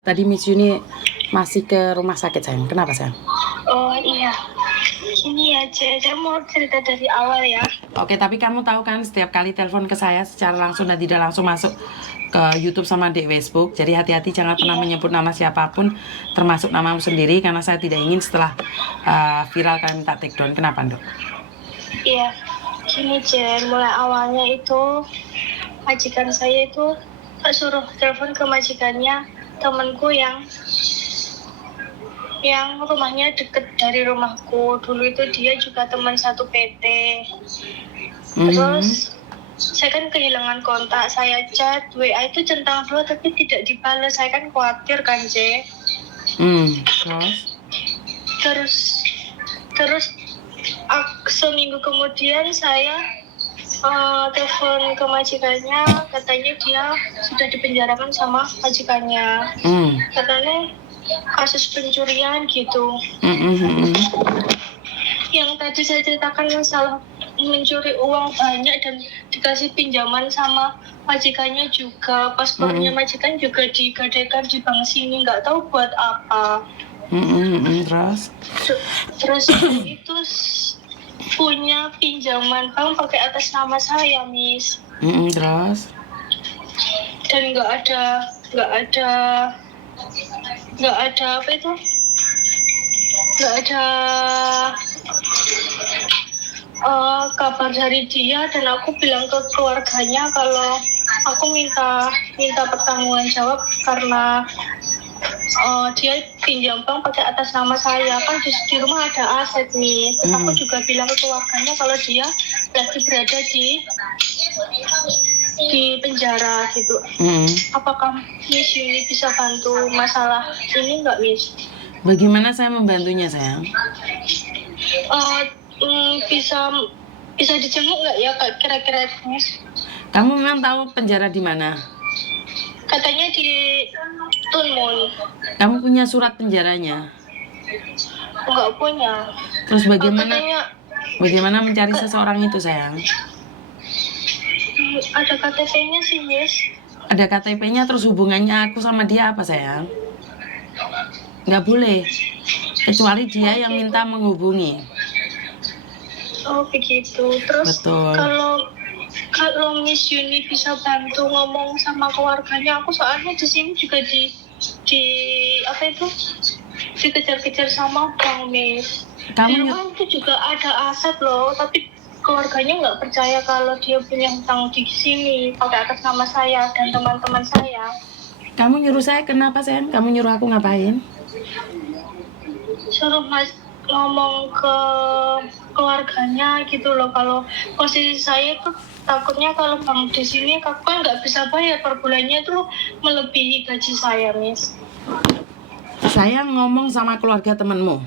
Tadi Miss Yuni masih ke rumah sakit, sayang. Kenapa, sayang? Oh iya, ini ya, saya mau cerita dari awal ya. Oke, tapi kamu tahu kan setiap kali telepon ke saya secara langsung dan tidak langsung masuk ke YouTube sama di Facebook. Jadi hati-hati, jangan pernah menyebut nama siapapun, termasuk namamu sendiri, karena saya tidak ingin setelah viral kalian minta take down. Kenapa, Dok? Iya, gini Jen, mulai awalnya itu majikan saya itu tak suruh telepon ke majikannya temanku yang rumahnya deket dari rumahku. Dulu itu dia juga teman satu PT. Terus saya kan kehilangan kontak, saya chat WA itu centang 2 tapi tidak dibalas. Saya kan khawatir kan, Je. Terus seminggu kemudian saya telepon ke majikannya, katanya dia sudah dipenjarakan sama majikannya. Katanya kasus pencurian gitu. Yang tadi saya ceritakan masalah mencuri uang banyak dan dikasih pinjaman sama majikannya juga, paspornya majikan juga digadaikan di bank sini, nggak tahu buat apa. Terus itu punya pinjaman bank pakai atas nama saya, Miss. Terus? Dan nggak ada apa itu? Nggak ada kabar dari dia, dan aku bilang ke keluarganya kalau aku minta pertanggungan jawab karena dia pinjam bank pakai atas nama saya. Kan di rumah ada aset nih. Terus aku juga bilang ke keluarganya kalau dia lagi berada di penjara gitu. Apakah Miss Yuni bisa bantu masalah ini nggak, Miss? Bagaimana saya membantunya, sayang? Bisa dijenguk nggak ya kira-kira, Miss? Kamu memang tahu penjara di mana? Katanya di Tunmun. Kamu punya surat penjaranya? Nggak punya. Terus bagaimana mencari seseorang itu, sayang? Ada KTP-nya sih, Miss. Ada KTP-nya, terus hubungannya aku sama dia apa, sayang? Nggak boleh, kecuali dia yang minta menghubungi. Oh begitu. Terus betul. Kalau Miss Yuni bisa bantu ngomong sama keluarganya, aku soalnya di sini juga di apa itu, dikejar-kejar sama Bang, Miss. Di rumah itu juga ada aset loh, tapi keluarganya nggak percaya kalau dia punya hutang di sini pakai atas nama saya dan teman-teman saya. Kamu nyuruh saya kenapa, sayang? Kamu nyuruh aku ngapain? Suruh Mas ngomong ke keluarganya gitu loh, kalau posisi saya itu takutnya kalau Bang di sini aku kan nggak bisa bayar per bulannya itu melebihi gaji saya, Miss. Saya ngomong sama keluarga temanmu?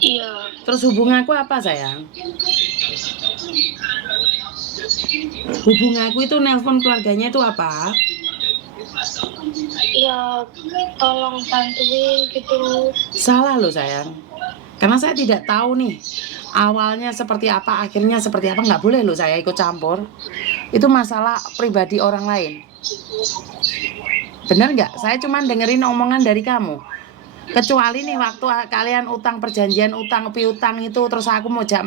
Iya. Terus hubunganku apa, sayang? Hubunganku itu nelpon keluarganya itu apa? Ya tolong bantuin gitu. Salah loh, sayang. Karena saya tidak tahu nih awalnya seperti apa, akhirnya seperti apa. Nggak boleh loh saya ikut campur. Itu masalah pribadi orang lain. Benar nggak? Saya cuma dengerin omongan dari kamu. Kecuali nih waktu kalian utang perjanjian utang piutang itu, terus aku mau jak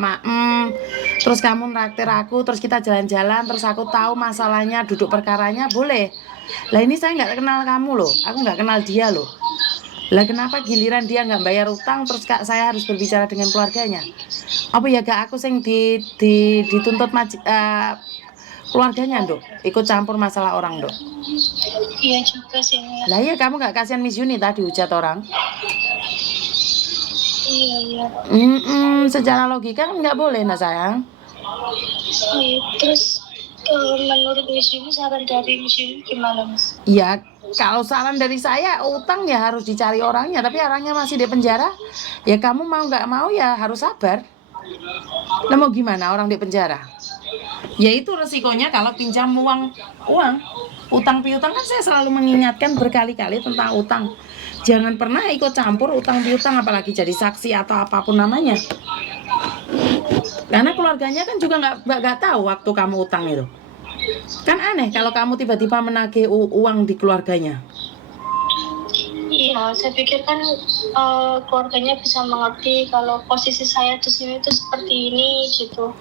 terus kamu nraktir aku, terus kita jalan-jalan, terus aku tahu masalahnya, duduk perkaranya, boleh. Lah ini saya nggak kenal kamu loh, aku nggak kenal dia loh. Lah kenapa giliran dia nggak bayar utang terus saya harus berbicara dengan keluarganya? Apa ya gak aku sing dituntut keluarganya, Dok? Ikut campur masalah orang, Dok. Iya juga sih. Lah iya, kamu gak kasihan Miss Yuni tadi hujat orang? Iya. Secara logika kan nggak boleh, nah sayang. Terus menurut Miss Yuni, saran dari Miss Yuni gimana, Mas? Ya kalau saran dari saya, utang ya harus dicari orangnya, tapi orangnya masih di penjara, ya kamu mau nggak mau ya harus sabar. Nah mau gimana orang di penjara? Ya itu resikonya kalau pinjam uang, utang piutang kan saya selalu mengingatkan berkali-kali tentang utang. Jangan pernah ikut campur utang piutang, apalagi jadi saksi atau apapun namanya. Karena keluarganya kan juga nggak tahu waktu kamu utang itu. Kan aneh kalau kamu tiba-tiba menagih uang di keluarganya. Iya, saya pikir kan keluarganya bisa mengerti kalau posisi saya di sini itu seperti ini gitu.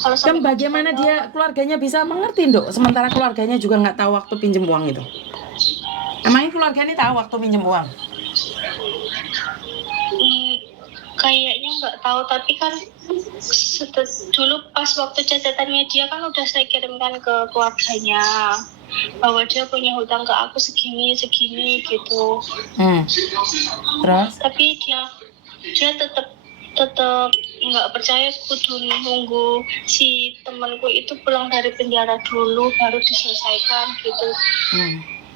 Kalau Kan sampai bagaimana saya dia keluarganya bisa mengerti, Nduk? Sementara keluarganya juga nggak tahu waktu pinjem uang itu. Emangnya keluarganya tahu waktu pinjem uang? kayaknya nggak tahu, tapi kan dulu pas waktu catatannya dia kan udah saya kirimkan ke keluarganya bahwa dia punya hutang ke aku segini gitu. Terus? Tapi dia tetap nggak percaya, kudu nunggu si temanku itu pulang dari penjara dulu baru diselesaikan gitu.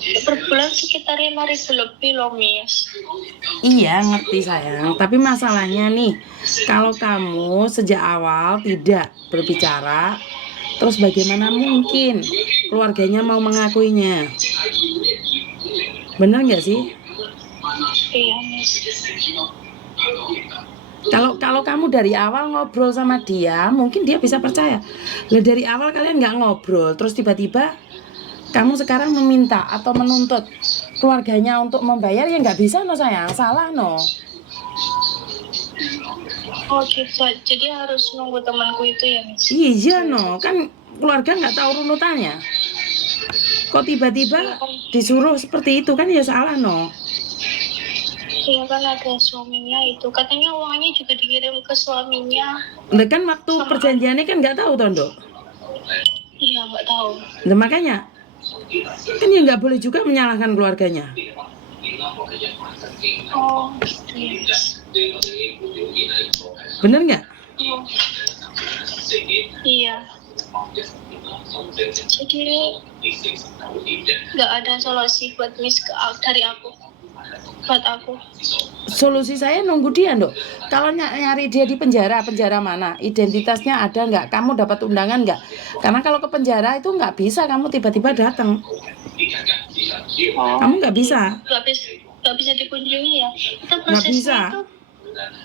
Per bulan sekitar 5.000 lebih loh, Miss. Iya, ngerti sayang. Tapi masalahnya nih, kalau kamu sejak awal tidak berbicara, terus bagaimana mungkin keluarganya mau mengakuinya? Bener nggak sih? Iya, Miss. Kalau kamu dari awal ngobrol sama dia, mungkin dia bisa percaya. Lah dari awal kalian nggak ngobrol, terus tiba-tiba kamu sekarang meminta atau menuntut keluarganya untuk membayar, ya nggak bisa no sayang, salah no. Oh gitu, jadi harus nunggu temanku itu ya, Miss? Iya no, kan keluarga nggak tahu runutannya. Kok tiba-tiba disuruh seperti itu, kan ya salah no. Iya kan ada suaminya itu, katanya uangnya juga dikirim ke suaminya. Lah kan waktu perjanjiannya kan nggak tahu Tondo. Iya nggak tahu. Nah makanya kan ya nggak boleh juga menyalahkan keluarganya. Oh gitu ya. Bener nggak? Oh. Iya. Jadi nggak ada solusi buat Miss dari aku. Buat aku. Solusi saya nunggu dia, Nduk. Kalau nyari dia di penjara mana? Identitasnya ada nggak? Kamu dapat undangan nggak? Karena kalau ke penjara itu nggak bisa kamu tiba-tiba datang. Kamu nggak bisa. Nggak bisa dikunjungi ya? Itu Nggak bisa. prosesnya itu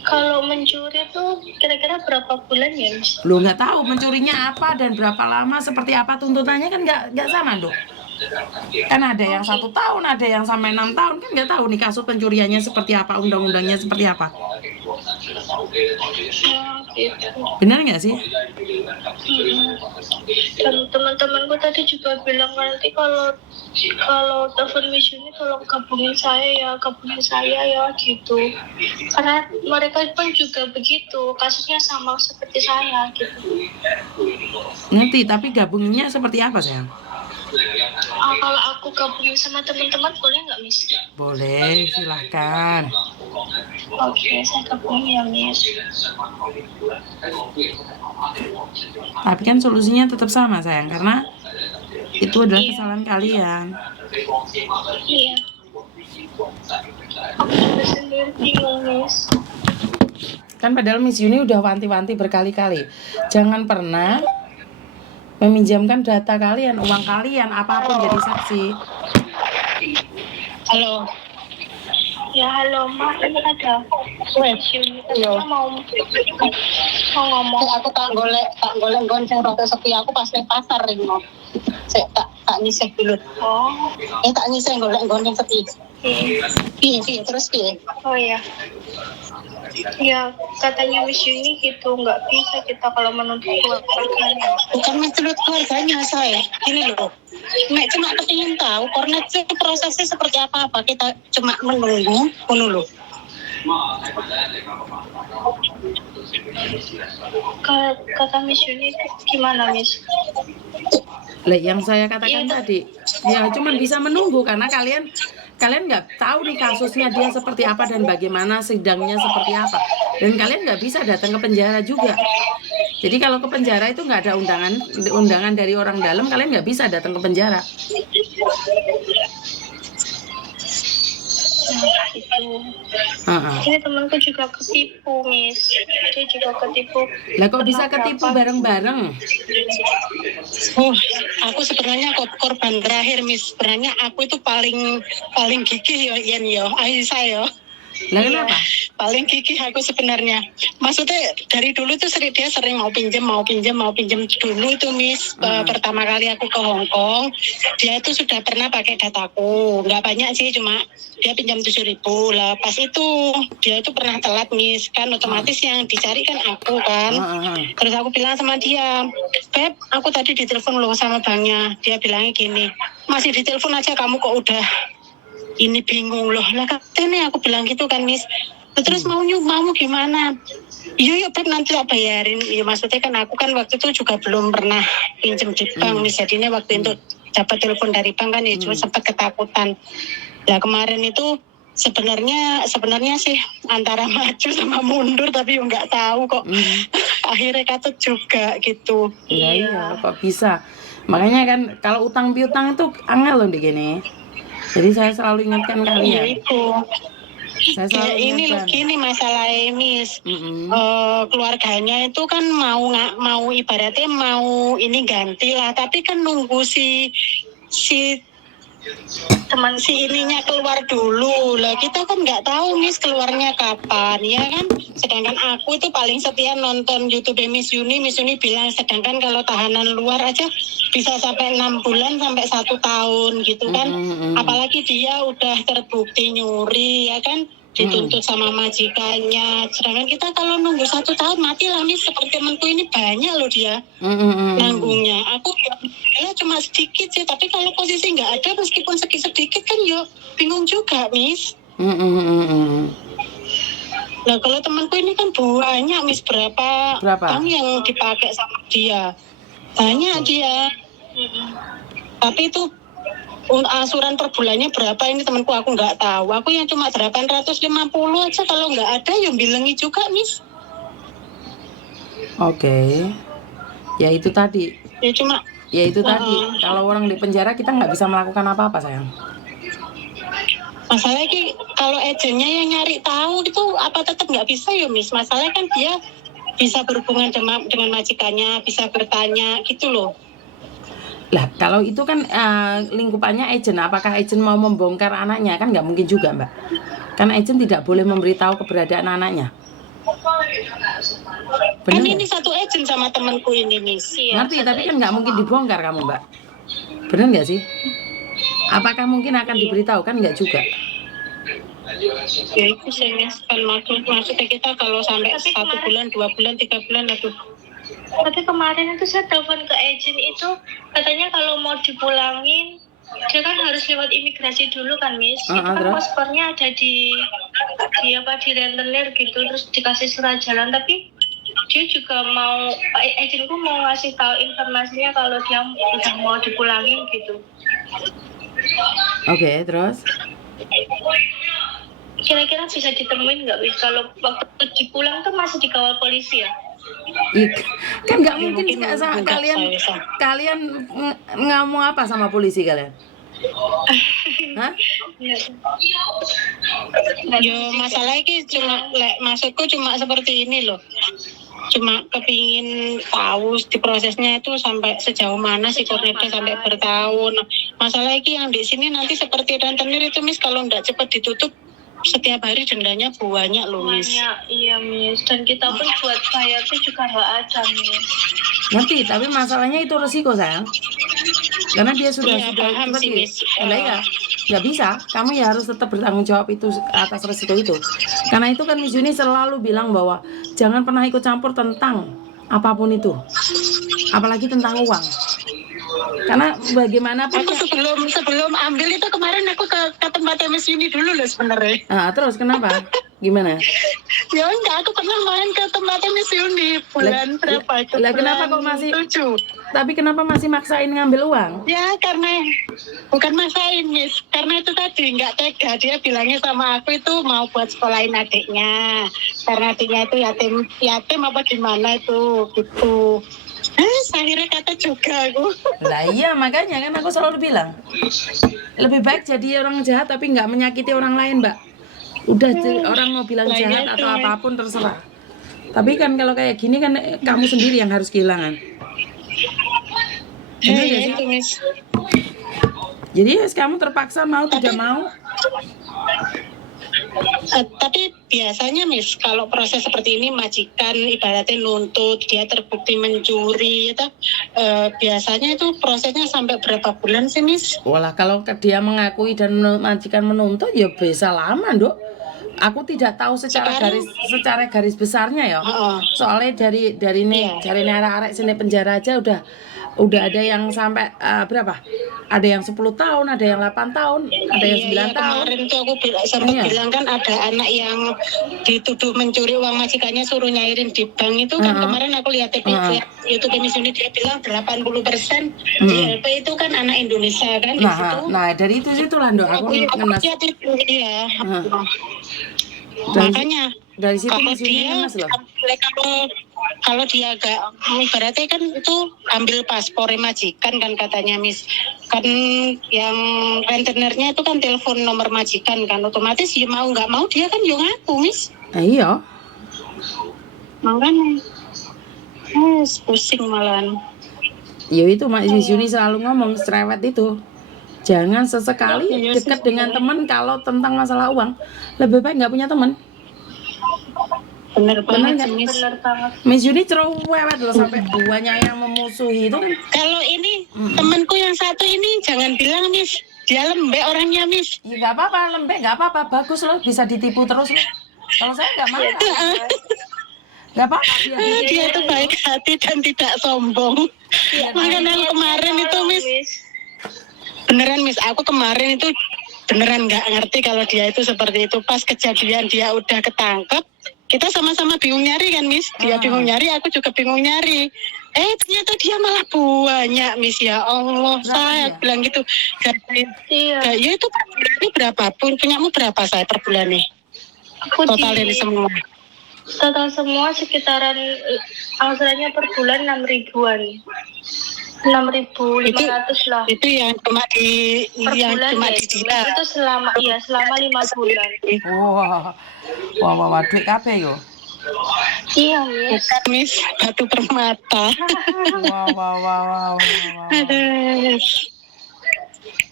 kalau mencuri tuh kira-kira berapa bulan ya, Miss? Lu nggak tahu mencurinya apa dan berapa lama, seperti apa tuntutannya, kan nggak sama, Nduk. Kan ada yang 1 tahun, ada yang sampai 6 tahun, kan nggak tahu nih kasus pencuriannya seperti apa, undang-undangnya seperti apa. Benar nggak sih? Dan teman-temanku tadi juga bilang nanti kalau telepon Miss Yuni tolong gabungin saya ya gitu, karena mereka pun juga begitu, kasusnya sama seperti saya gitu. Nanti tapi gabunginnya seperti apa sayang? Kalau aku gabungin sama teman-teman boleh nggak, Miss? Boleh, silahkan. Oke, saya gabungin ya, Miss. Tapi kan solusinya tetap sama sayang, karena itu adalah kesalahan kalian. Iya. Aku juga sendiri bingung, Miss. Kan padahal Miss Yuni udah wanti-wanti berkali-kali, jangan pernah meminjamkan data kalian, uang kalian, apapun jadi saksi. Halo. Ya halo Mak, ini ada Miss Yuni. Mau ngomong. Aku tak golek gonceng roti sepi aku pas di pasar ringo. Saya tak nyisih dulu. Oh. Tak nyisih golek gonceng sepi. Piye terus piye? Oh ya. Ya katanya Miss Yuni gitu, nggak bisa kita kalau menuntut keluarganya. Bukan menuntut keluarganya saya. Ini loh. Mek cuma kepingin tahu karena itu prosesnya seperti apa kita cuma menunggu loh. Kata Miss Yuni gimana, Miss? Yang saya katakan tadi, ya cuman bisa menunggu karena kalian nggak tahu nih kasusnya dia seperti apa dan bagaimana sidangnya seperti apa, dan kalian nggak bisa datang ke penjara juga. Jadi kalau ke penjara itu nggak ada undangan dari orang dalam, kalian nggak bisa datang ke penjara. Ini temanku juga ketipu, Miss. Dia juga ketipu. Lah kok bisa ketipu bareng-bareng? Aku sebenarnya korban terakhir, Miss. Sebenarnya aku itu paling gigih ya, Yen ya, Aisyah ya. Lah kenapa? Paling gigih aku sebenarnya. Maksudnya dari dulu tuh dia sering mau pinjem dulu itu Miss. Pertama kali aku ke Hong Kong, dia itu sudah pernah pakai dataku. Nggak banyak sih, cuma dia pinjam 7.000 lah. Pas itu dia itu pernah telat Miss, kan otomatis yang dicari kan aku kan. Terus aku bilang sama dia, Beb, aku tadi ditelepon loh sama banknya. Dia bilangnya gini, masih ditelepon aja kamu kok udah ini bingung loh. Lah katanya aku bilang gitu kan Miss. Terus mau gimana? Iya Beb, nanti tak bayarin. Ya maksudnya kan aku kan waktu itu juga belum pernah pinjam di bank Miss. Jadinya waktu itu dapat telepon dari bank kan ya cuma sempat ketakutan. Lah kemarin itu sebenarnya sih antara maju sama mundur tapi nggak tahu kok. Akhirnya katut juga gitu. Iya, kok bisa. Makanya kan kalau utang piutang itu angel loh gini. Jadi saya selalu ingatkan kalian. Iya itu. Saya selalu ini loh ingatkan. gini masalahnya Miss. Keluarganya itu kan mau ibaratnya mau ini ganti lah, tapi kan nunggu si teman si ininya keluar dulu lah. Kita kan nggak tahu Miss keluarnya kapan ya kan. Sedangkan aku itu paling setia nonton YouTube Miss Yuni bilang sedangkan kalau tahanan luar aja bisa sampai 6 bulan sampai 1 tahun gitu kan. Apalagi dia udah terbukti nyuri ya kan, dituntut sama majikannya. Sedangkan kita kalau nunggu 1 tahun mati lah Miss. Seperti temanku ini banyak loh dia nanggungnya. Aku ya cuma sedikit sih, tapi kalau posisi nggak ada meskipun sedikit kan yo bingung juga Miss. Nah kalau temanku ini kan banyak Miss, berapa bank yang dipakai sama dia, banyak dia. Tapi itu asuran per bulannya berapa ini temanku aku nggak tahu. Aku yang cuma 850 aja kalau nggak ada yang bilangi juga Miss. Oke. Ya itu tadi. Tadi. Kalau orang di penjara kita nggak bisa melakukan apa-apa sayang. Masalahnya kalau agennya yang nyari tahu itu apa tetap nggak bisa ya Miss. Masalahnya kan dia bisa berhubungan dengan majikannya, bisa bertanya gitu loh. Lah kalau itu kan lingkupannya agent, apakah agent mau membongkar anaknya? Kan nggak mungkin juga Mbak. Kan agent tidak boleh memberitahu keberadaan anaknya. Bener kan ini satu agent sama temanku ini Miss. Ngerti, tapi kan nggak mungkin dibongkar kamu Mbak. Bener nggak sih? Apakah mungkin akan diberitahu? Kan nggak juga. Ya itu sih Miss, kan maksudnya kita kalau sampai 1 bulan, 2 bulan, 3 bulan aduh. Tapi kemarin itu saya telepon ke agent itu katanya kalau mau dipulangin dia kan harus lewat imigrasi dulu kan Miss. Itu kan paspornya ada di rentenir gitu, terus dikasih surat jalan. Tapi dia juga agentku mau ngasih tahu informasinya kalau dia udah mau dipulangin gitu. Oke, terus? Kira-kira bisa ditemuin nggak Miss kalau waktu dipulang tuh masih dikawal polisi ya? Kan nggak mungkin kalian ngomong apa sama polisi kalian? Hah? Yo masalahnya cuma maksudku cuma seperti ini loh. Cuma kepingin tahu di prosesnya itu sampai sejauh mana si Cornetnya sampai bertahun. Masalahnya yang di sini nanti seperti rentenir itu Miss, kalau nggak cepat ditutup setiap hari dendanya banyak loh Miss. Iya Miss, dan kita pun buat bayar itu juga nggak ada Miss. Ngerti, tapi masalahnya itu resiko sayang. Karena dia sudah paham sih Miss. Ya nggak bisa, kamu ya harus tetap bertanggung jawab itu atas resiko itu. Karena itu kan Miss Yuni selalu bilang bahwa jangan pernah ikut campur tentang apapun itu, apalagi tentang uang. Karena bagaimanapun aku sebelum ambil itu kemarin aku ke tempat Miss Yuni dulu loh sebenarnya. Terus kenapa? Gimana? Ya enggak, aku pernah main ke tempat Miss Yuni bulan berapa itu? Lah kenapa kok masih 7? Tapi kenapa masih maksain ngambil uang? Ya karena bukan maksain Miss, karena itu tadi nggak tega. Dia bilangnya sama aku itu mau buat sekolahin adiknya, karena adiknya itu yatim apa gimana itu gitu. Akhirnya kata juga aku. Lah iya, makanya kan aku selalu bilang lebih baik jadi orang jahat tapi nggak menyakiti orang lain Mbak. Udah orang mau bilang jahat atau apapun terserah. Tapi kan kalau kayak gini kan kamu sendiri yang harus kehilangan. Benar ya sih? Jadi kamu terpaksa mau tidak mau Tapi biasanya Miss, kalau proses seperti ini majikan ibaratnya nuntut dia terbukti mencuri, itu biasanya itu prosesnya sampai berapa bulan sih Miss? Walah, kalau dia mengakui dan majikan menuntut ya bisa lama, Dok. Aku tidak tahu secara garis besarnya ya. Soalnya dari nih arek-arek sini penjara aja udah ada yang sampai berapa? Ada yang 10 tahun, ada yang 8 tahun, ada yang 9 tahun. Kemarin tuh aku sempat bilang kan ada anak yang dituduh mencuri uang majikannya suruh nyairin di bank itu kan kemarin aku lihat YouTube Miss Yuni dia bilang 80% DLP itu kan anak Indonesia kan di situ. Nah, dari situ lah Dok aku ngenes. Iya. Makanya dari situ kalau Miss Yuni ngenes loh. Kalau dia agak berarti kan itu ambil paspor majikan kan katanya Miss, kan yang rentenernya itu kan telepon nomor majikan kan otomatis ya mau nggak mau dia kan yang ngaku Miss. Iya. Makanya pusing malahan. Ya itu Miss Yuni selalu ngomong cerewet itu. Jangan sesekali dekat dengan teman kalau tentang masalah uang. Lebih baik nggak punya teman. Bener banget. Miss Yuni cerewet loh sampai duanya yang memusuhi itu kan. Kalau ini temanku yang satu ini jangan bilang Miss, dia lembek orangnya Miss. Ya nggak apa-apa, lembek nggak apa-apa, bagus loh, bisa ditipu terus loh. Kalau saya nggak marah. Nggak apa-apa. Dia tuh baik hati dan tidak sombong. Makanya kemarin itu Miss, beneran Miss, aku kemarin itu beneran nggak ngerti kalau dia itu seperti itu. Pas kejadian dia udah ketangkep, kita sama-sama bingung nyari kan Miss. Dia bingung nyari, aku juga bingung nyari. Ternyata dia malah banyak Miss, ya Allah. Saya bilang gitu. Ya itu per bulan ini berapapun, punyamu berapa saya per bulan nih? Total ini semua. Total semua sekitaran angsurannya per bulan 6.000-an. 6.500 lah. Itu yang cuma di dia. Itu selama 5 bulan. Wah, duit kabeh yo. Iya, Miss. Bukan Miss, batu permata. Wah.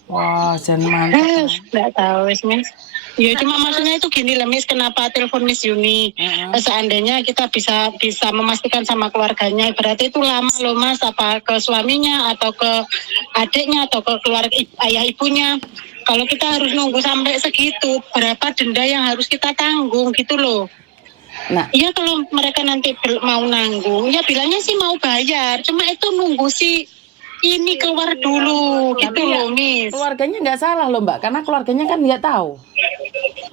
Wah, jangan mantap. Nggak tahu Miss. Ya cuma maksudnya itu gini lah Miss, kenapa telepon Miss Yuni? Seandainya kita bisa memastikan sama keluarganya, berarti itu lama loh Mas, apa ke suaminya atau ke adiknya atau ke keluarga ayah ibunya. Kalau kita harus nunggu sampai segitu, berapa denda yang harus kita tanggung gitu loh. Nah, iya kalau mereka nanti mau nanggung, ya bilangnya sih mau bayar, cuma itu nunggu sih ini keluar dulu gitu loh Miss. Keluarganya nggak salah loh Mbak, karena keluarganya kan nggak tahu.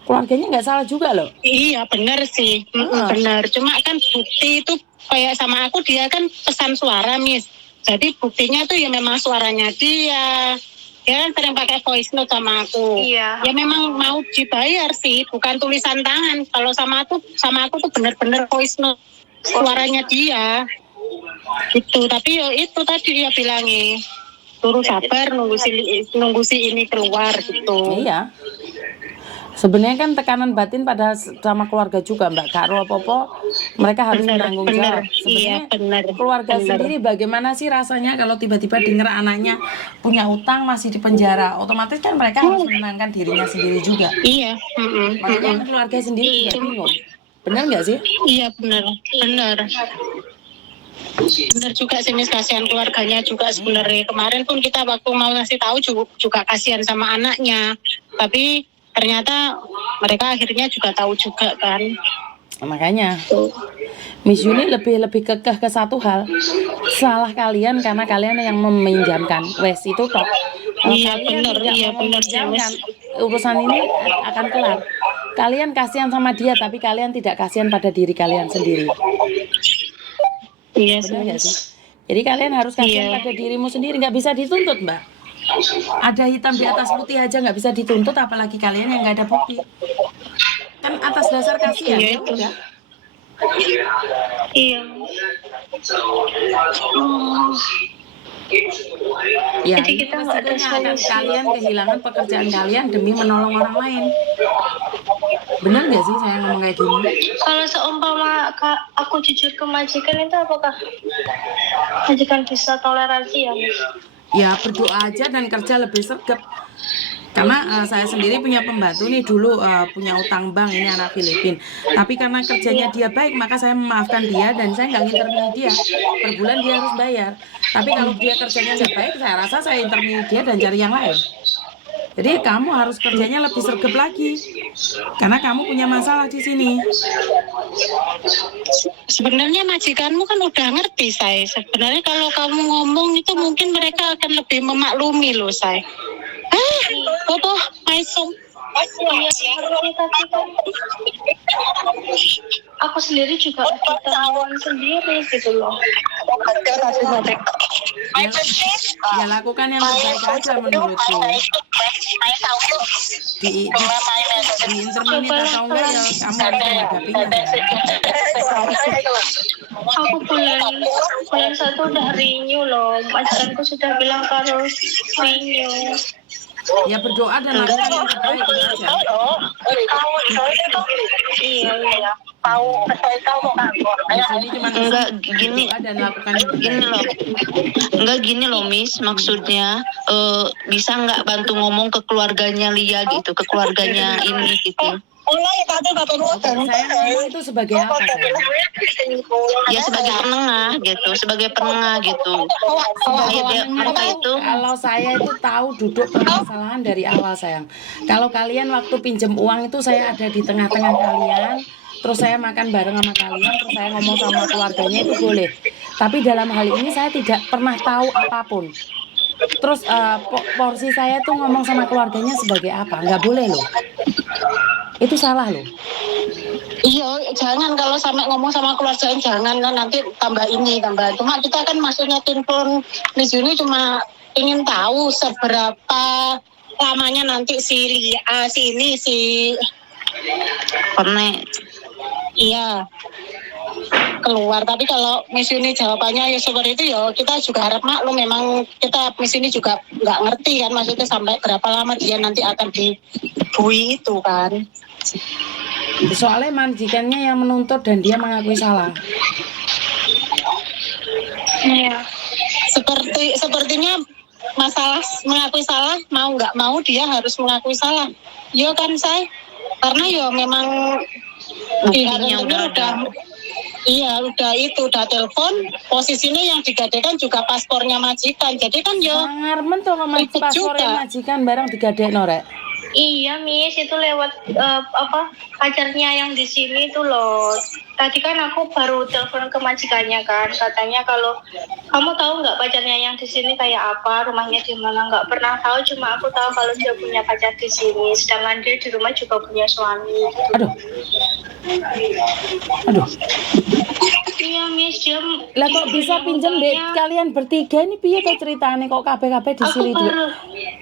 Keluarganya nggak salah juga loh. Iya benar sih, benar. Cuma kan bukti itu kayak sama aku, dia kan pesan suara Miss. Jadi buktinya tuh ya memang suaranya dia. Dia kan sering pakai voice note sama aku. Iya. Ya memang mau dibayar sih, bukan tulisan tangan. Kalau sama aku tuh benar-benar voice note suaranya dia. Itu tapi yo itu tadi dia bilangnya suruh sabar nunggu si ini keluar gitu. Iya. Sebenarnya kan tekanan batin pada sama keluarga juga Mbak. Karo apa-apa mereka harus menanggung jawab. Sebenarnya keluarga sendiri bagaimana sih rasanya kalau tiba-tiba dengar anaknya punya utang masih di penjara, otomatis kan mereka harus menenangkan dirinya sendiri juga. Iya. Makanya keluarga sendiri juga bingung. Benar nggak sih? Iya benar. Benar juga sih Miss, kasihan keluarganya juga sebenarnya. Kemarin pun kita waktu mau ngasih tahu juga kasihan sama anaknya, tapi ternyata mereka akhirnya juga tahu juga kan. Makanya Miss Yuni lebih kekeh ke satu hal, salah kalian karena kalian yang meminjamkan. Wes itu toh. Iya benar meminjamkan, urusan ini akan kelar. Kalian kasihan sama dia tapi kalian tidak kasihan pada diri kalian sendiri. Iya, benar nggak sih? Jadi kalian harus kasihan pada dirimu sendiri, nggak bisa dituntut Mbak. Ada hitam di atas putih aja nggak bisa dituntut, apalagi kalian yang nggak ada bukti. Kan atas dasar kasihan, ya udah. Iya. Ya, jadi kita resikonya akan kalian kehilangan pekerjaan kalian demi menolong orang lain. Benar nggak sih saya ngomong kayak gini? Kalau seumpama aku jujur ke majikan itu apakah majikan bisa toleransi ya Mas? Ya berdoa aja dan kerja lebih sergap. Karena saya sendiri punya pembantu nih dulu punya utang bank, ini anak Filipin. Tapi karena kerjanya dia baik, maka saya memaafkan dia dan saya nggak ngintermi dia. Per bulan dia harus bayar. Tapi kalau dia kerjanya nggak baik, saya rasa saya intermi dia dan cari yang lain. Jadi kamu harus kerjanya lebih sergap lagi. Karena kamu punya masalah di sini. Sebenarnya majikanmu kan udah ngerti, saya. Sebenarnya kalau kamu ngomong itu mungkin mereka akan lebih memaklumi loh, saya. Bobo, Maisong. Iya, tapi kan aku sendiri juga ada tanggungan sendiri gitu loh. Ya lakukan yang terbaik aja menurutku. Di interminit atau enggak ya kamu harus menghadapinya kan. Aku bulan 1 udah renew loh. Majikanku sudah bilang harus renew. Ya berdoa dan lakukan yang terbaik itu aja. Iya. Di sini cuma Enggak gini, berdoa dan lakukan yang gini terbaik. loh. Enggak gini loh, Miss. Maksudnya bisa nggak bantu ngomong ke keluarganya Lia gitu, ke keluarganya ini gitu. Saya ngomong itu sebagai apa saya? Ya sebagai penengah gitu. Supaya dia mereka itu Kalau saya itu tahu duduk permasalahan dari awal sayang. Kalau kalian waktu pinjem uang itu saya ada di tengah-tengah kalian, terus saya makan bareng sama kalian, terus saya ngomong sama keluarganya itu boleh. Tapi dalam hal ini saya tidak pernah tahu apapun. Terus porsi saya tuh ngomong sama keluarganya sebagai apa? Nggak boleh loh. Itu salah loh. Iya, jangan kalau sampai ngomong sama keluarga jangan nanti tambah ini tambah. Cuma kita kan maksudnya telepon Miss Yuni cuma ingin tahu seberapa lamanya nanti si Lia, si ini si pernah iya keluar. Tapi kalau Miss Yuni jawabannya ya seperti itu ya kita juga harap maklum. Memang kita Miss Yuni juga nggak ngerti kan maksudnya sampai berapa lama dia nanti akan dibui itu kan. Soalnya majikannya yang menuntut dan dia mengakui salah. Iya. Sepertinya masalah mengakui salah mau nggak mau dia harus mengakui salah. Yo kan saya karena yo memang buktinya udah ada. Iya udah telepon posisinya yang digadekan juga paspornya majikan. Jadi kan yo Ngarmen tuh sama Ikut paspornya juga. majikan bareng digadekno rek. Iya, Miss, itu lewat pacarnya yang di sini tuh loh. Tadi kan aku baru telepon ke majikannya kan, katanya kalau kamu tahu nggak pacarnya yang di sini kayak apa, rumahnya di mana, nggak pernah tahu. Cuma aku tahu kalau dia punya pacar di sini, sedangkan dia di rumah juga punya suami. Aduh. Iya, Miss, dia. Lah kok bisa pinjem deh kalian bertiga ini piye to ceritane kok kabeh-kabeh disiri duit.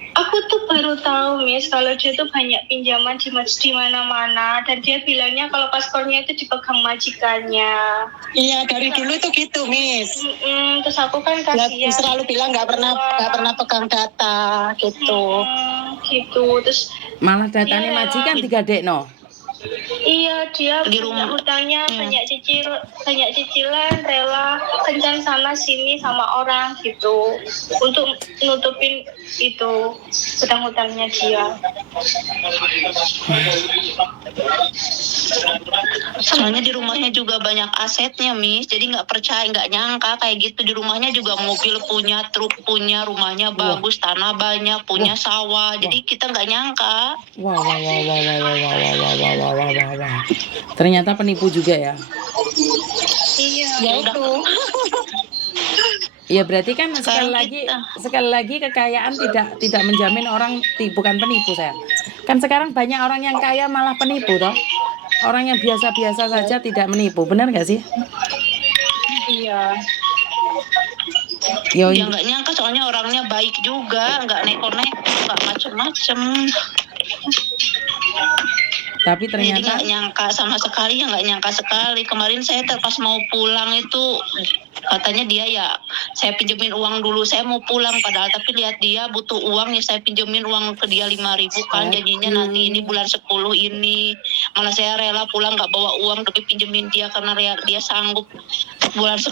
Aku tuh baru tahu, Miss, kalau dia tuh banyak pinjaman di mana-mana dan dia bilangnya kalau paspornya itu dipegang majikannya. Iya dari dulu itu gitu, Miss. Terus aku kan Dia kasihan. selalu bilang nggak pernah pegang data gitu. Gitu. Terus Malah datane Iya, majikan digadekno. iya dia Di banyak rumah. hutangnya, banyak cicilan, rela kencan sana sini sama orang gitu untuk nutupin itu hutang-hutangnya dia. Soalnya di rumahnya juga banyak asetnya, Miss. Jadi nggak nyangka kayak gitu. Di rumahnya juga mobil punya, truk punya, rumahnya bagus, tanah banyak, punya sawah. Jadi kita nggak nyangka. Wah. Ternyata penipu juga ya. Iya. Ya itu. Ya berarti kan Sekarang sekali lagi kekayaan tidak menjamin orang bukan penipu saya. Kan sekarang banyak orang yang kaya malah penipu toh. Orang yang biasa-biasa saja tidak menipu, benar nggak sih? Iya. Yo, Ya nggak nyangka soalnya orangnya baik juga, nggak neko-neko, nggak macem-macem. tapi Jadi ternyata nggak nyangka sama sekali, nggak nyangka sekali. Kemarin saya pas mau pulang itu katanya dia ya saya pinjemin uang dulu, saya mau pulang padahal tapi lihat dia butuh uang ya saya pinjemin uang ke dia 5.000 kan, janjinya nanti ini bulan 10 ini. Malah saya rela pulang nggak bawa uang tapi pinjemin dia karena dia sanggup bulan 10.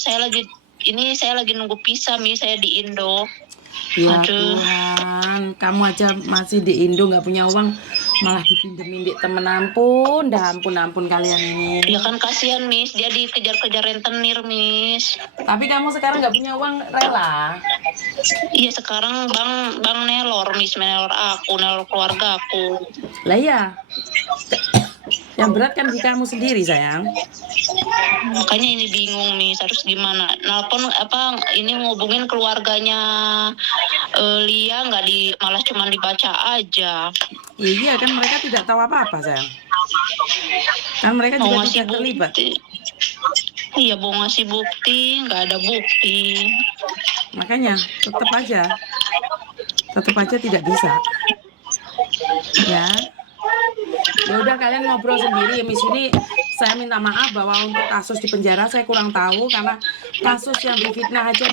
Saya lagi nunggu pisah saya di Indo. Ya Aduh. Tuhan, kamu aja masih di Indo nggak punya uang, malah dipinjemin di temen. Ampun, dah ampun kalian ini. Ya kan kasihan Miss, dia dikejar-kejar rentenir Miss. Tapi kamu sekarang nggak punya uang, rela? Iya sekarang bang nelor Miss, nelor aku, nelor keluarga aku. Lah ya, yang berat kan di kamu sendiri sayang. Makanya ini bingung Miss, harus gimana? Nelpon apa ini ngubungin keluarganya Lia nggak malah cuma dibaca aja. Ya iya kan mereka tidak tahu apa-apa sayang. Kan mereka Mau juga ngasih tidak terlibat. bukti. Iya mau ngasih bukti, nggak ada bukti. Makanya tetap aja tidak bisa. Ya. Ya udah kalian ngobrol sendiri. Miss ini saya minta maaf bahwa untuk kasus di penjara saya kurang tahu karena kasus yang difitnah aja